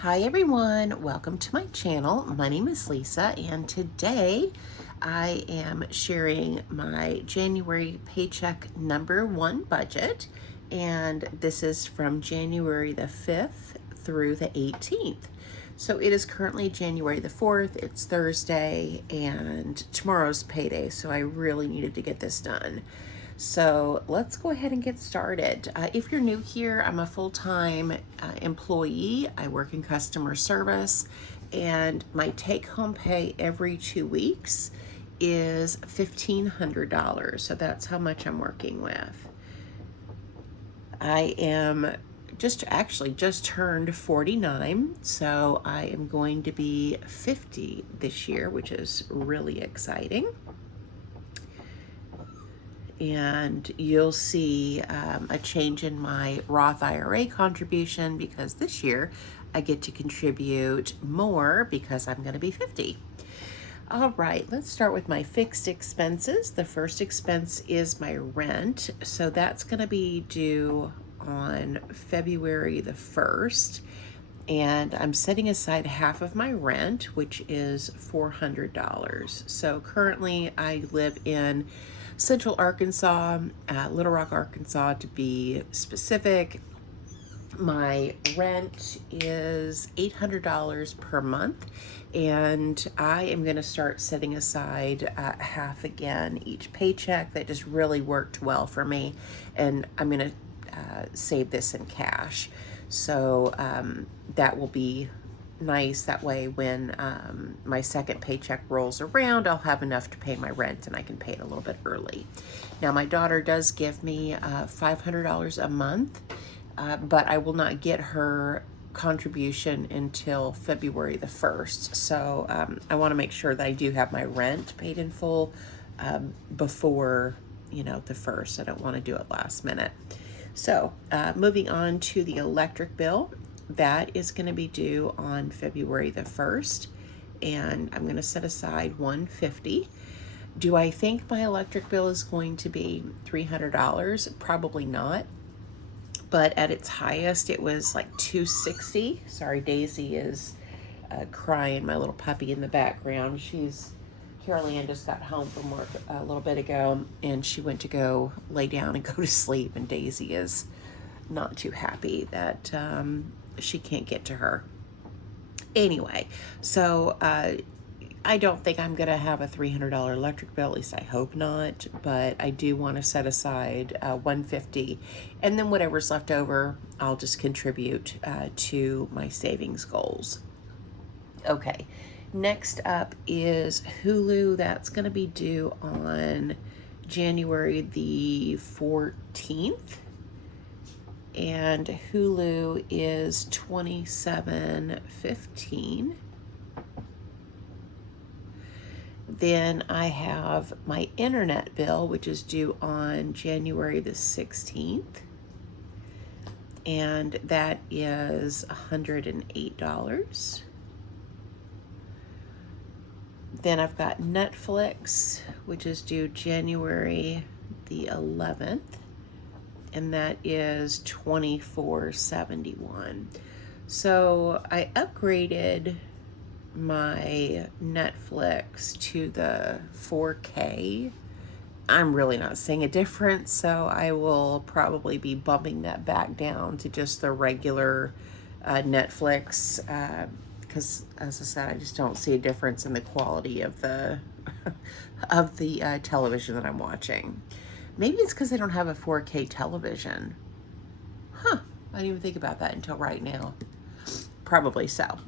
Hi everyone, welcome to my channel. My name is Lisa and today I am sharing my January paycheck #1 budget, and this is from January the 5th through the 18th. So it is currently January the 4th, it's Thursday, and tomorrow's payday, so I really needed to get this done. So let's go ahead and get started. If you're new here, I'm a full-time employee. I work in customer service, and my take-home pay every 2 weeks is $1,500. So that's how much I'm working with. I am just turned 49, so I am going to be 50 this year, which is really exciting. And you'll see a change in my Roth IRA contribution because this year I get to contribute more because I'm going to be 50. All right, let's start with my fixed expenses. The first expense is my rent. So that's going to be due on February the 1st. And I'm setting aside half of my rent, which is $400. So currently I live in Central Arkansas, Little Rock, Arkansas to be specific. My rent is $800 per month, and I am going to start setting aside half again each paycheck. That just really worked well for me, and I'm going to save this in cash. So that will be nice. That way when my second paycheck rolls around, I'll have enough to pay my rent and I can pay it a little bit early. Now my daughter does give me $500 a month, but I will not get her contribution until February the 1st. So I want to make sure that I do have my rent paid in full before, the 1st. I don't want to do it last minute. So moving on to the electric bill, that is going to be due on February the 1st, and I'm going to set aside $150. Do I think my electric bill is going to be $300? Probably not, but at its highest it was like $260. Sorry, Daisy is crying, my little puppy in the background. Carol Ann just got home from work a little bit ago, and she went to go lay down and go to sleep, and Daisy is not too happy that she can't get to her. Anyway, so I don't think I'm going to have a $300 electric bill, at least I hope not, but I do want to set aside $150, and then whatever's left over, I'll just contribute to my savings goals. Okay. Next up is Hulu. That's going to be due on January the 14th. And Hulu is $27.15. Then I have my internet bill, which is due on January the 16th. And that is $108. Then I've got Netflix, which is due January the 11th, and that is $24.71. So I upgraded my Netflix to the 4K. I'm really not seeing a difference, so I will probably be bumping that back down to just the regular Netflix, because as I said, I just don't see a difference in the quality of the television that I'm watching. Maybe it's because I don't have a 4K television. I didn't even think about that until right now. Probably so.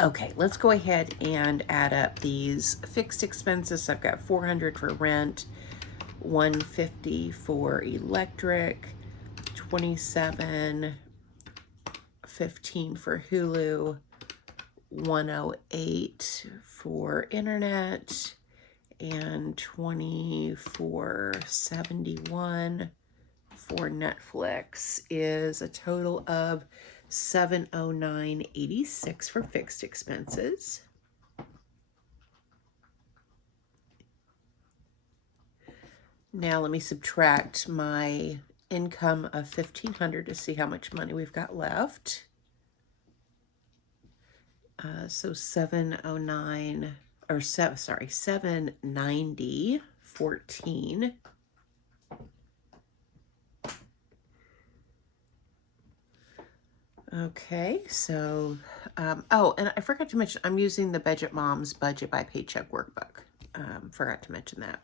Okay, let's go ahead and add up these fixed expenses. So I've got $400 for rent, $150 for electric, $27.15 for Hulu, $108 for internet, and $24.71 for Netflix is a total of $709.86 for fixed expenses. Now let me subtract my income of $1,500 to see how much money we've got left. So 709 or sorry, 790.14. Okay, so, oh, and I forgot to mention, I'm using the Budget Mom's Budget by Paycheck workbook. Forgot to mention that.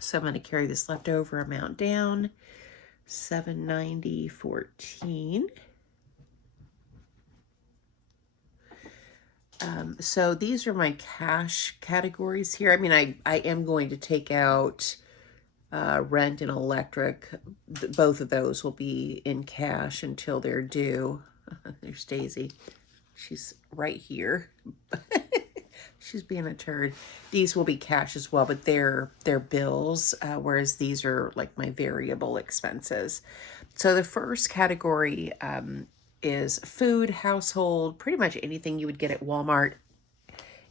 So I'm going to carry this leftover amount down, 790.14. So these are my cash categories here. I mean, I am going to take out rent and electric. Both of those will be in cash until they're due. There's Daisy. She's right here. She's being a turd. These will be cash as well, but they're bills, whereas these are like my variable expenses. So the first category is food, household, pretty much anything you would get at Walmart.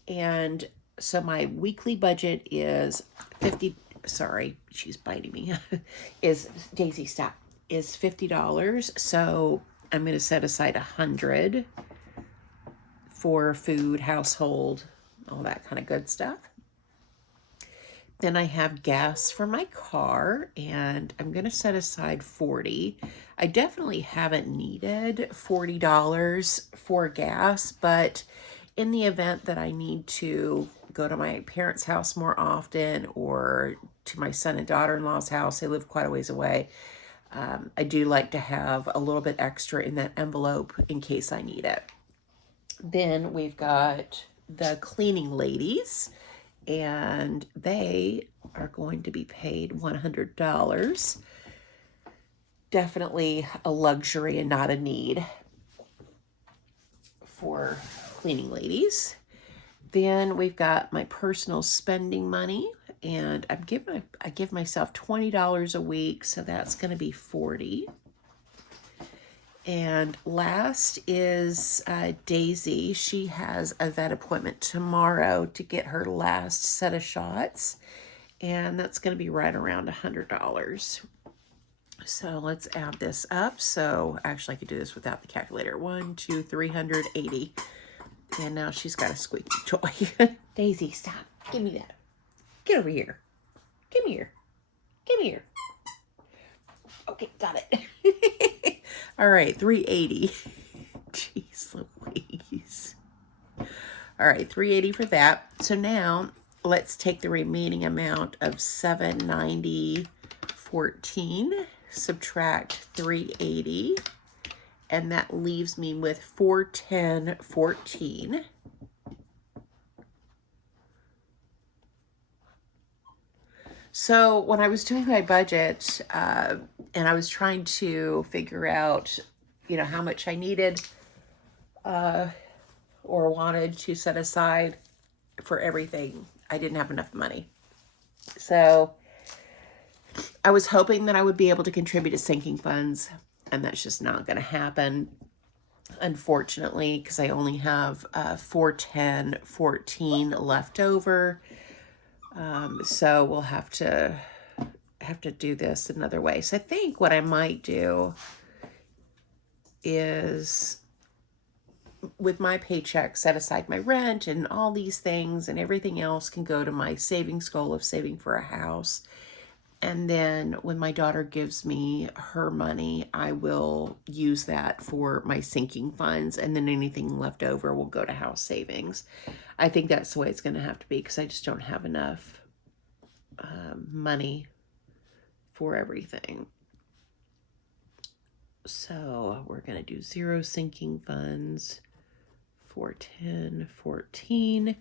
And so my weekly budget is 50, sorry, she's biting me, is, Daisy, stop, is $50. So I'm going to set aside 100 for food, household, all that kind of good stuff. Then I have gas for my car, and I'm going to set aside 40. I definitely haven't needed $40 for gas, but in the event that I need to go to my parents' house more often or to my son and daughter-in-law's house, they live quite a ways away, I do like to have a little bit extra in that envelope in case I need it. Then we've got the cleaning ladies, and they are going to be paid $100. Definitely a luxury and not a need for cleaning ladies. Then we've got my personal spending money, and I give myself $20 a week, so that's going to be 40. And last is Daisy. She has a vet appointment tomorrow to get her last set of shots, and that's going to be right around $100. So let's add this up. So actually I could do this without the calculator. 380. And now she's got a squeaky toy. Daisy, stop. Give me that. Get over here. Give me here. Give me here. Okay, got it. All right, 380. Jeez Louise. All right, 380 for that. So now let's take the remaining amount of 790.14, subtract 380, and that leaves me with 410.14. So when I was doing my budget, and I was trying to figure out, you know, how much I needed or wanted to set aside for everything, I didn't have enough money. So I was hoping that I would be able to contribute to sinking funds, and that's just not going to happen, unfortunately, because I only have 410.14 left over. So we'll have to do this another way. So I think what I might do is, with my paycheck, set aside my rent and all these things, and everything else can go to my savings goal of saving for a house. And then when my daughter gives me her money, I will use that for my sinking funds, and then anything left over will go to house savings. I think that's the way it's going to have to be, because I just don't have enough money for everything. So we're going to do 0 sinking funds, 410.14.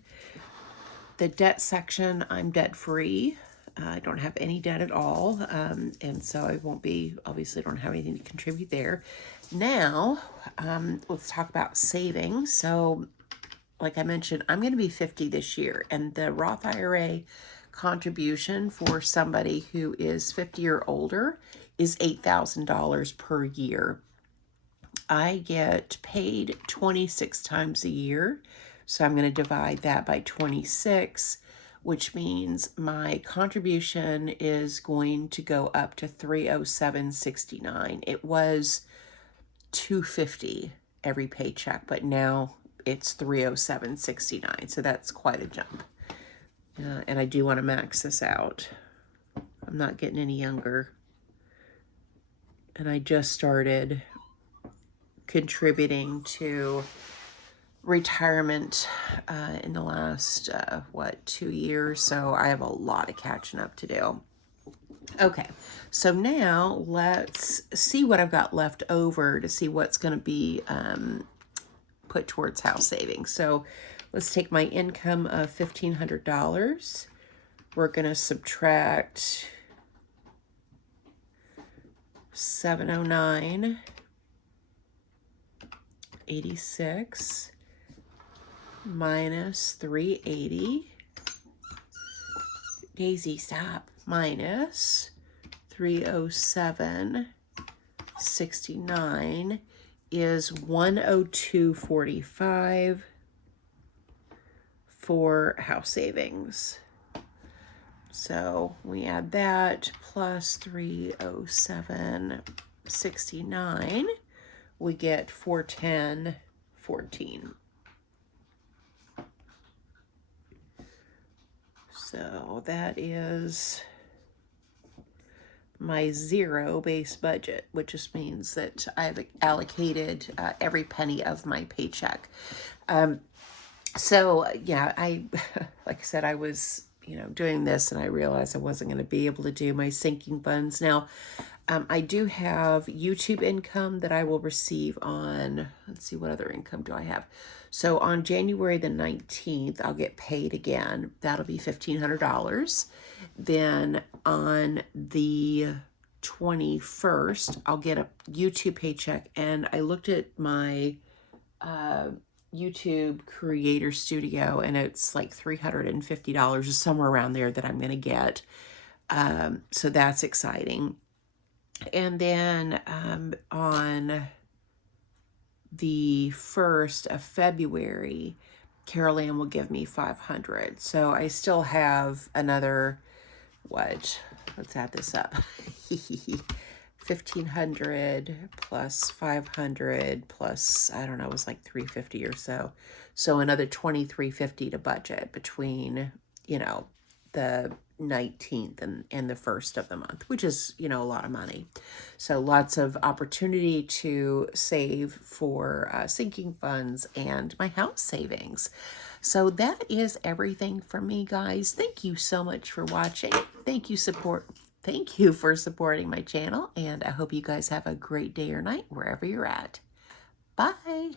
The debt section, I'm debt free. I don't have any debt at all, and so I won't be, obviously don't have anything to contribute there. Now, let's talk about savings. So, like I mentioned, I'm going to be 50 this year, and the Roth IRA contribution for somebody who is 50 or older is $8,000 per year. I get paid 26 times a year, so I'm going to divide that by 26, which means my contribution is going to go up to $307.69. It was $250 every paycheck, but now it's $307.69. So that's quite a jump. And I do want to max this out. I'm not getting any younger. And I just started contributing to retirement in the last, 2 years. So I have a lot of catching up to do. Okay, so now let's see what I've got left over to see what's going to be put towards house savings. So let's take my income of $1,500. We're going to subtract $709.86 minus $380. Daisy, stop. Minus $307.69 is $102.45 for house savings. So we add that plus $307.69, we get $410.14. So that is my zero base budget, which just means that I've allocated every penny of my paycheck. So yeah, like I said, I was, doing this and I realized I wasn't going to be able to do my sinking funds. Now, I do have YouTube income that I will receive on, let's see, what other income do I have? So on January the 19th, I'll get paid again. That'll be $1,500. Then on the 21st, I'll get a YouTube paycheck. And I looked at my YouTube Creator Studio, and it's like $350 or somewhere around there that I'm going to get. So that's exciting. And then on the 1st of February, Carol Ann will give me $500. So I still have another, let's add this up. 1,500 plus 500 plus, I don't know, it was like 350 or so. So another 2,350 to budget between, the 19th and the 1st of the month, which is, a lot of money. So lots of opportunity to save for sinking funds and my house savings. So that is everything from me, guys. Thank you so much for watching. Thank you for supporting my channel, and I hope you guys have a great day or night wherever you're at. Bye.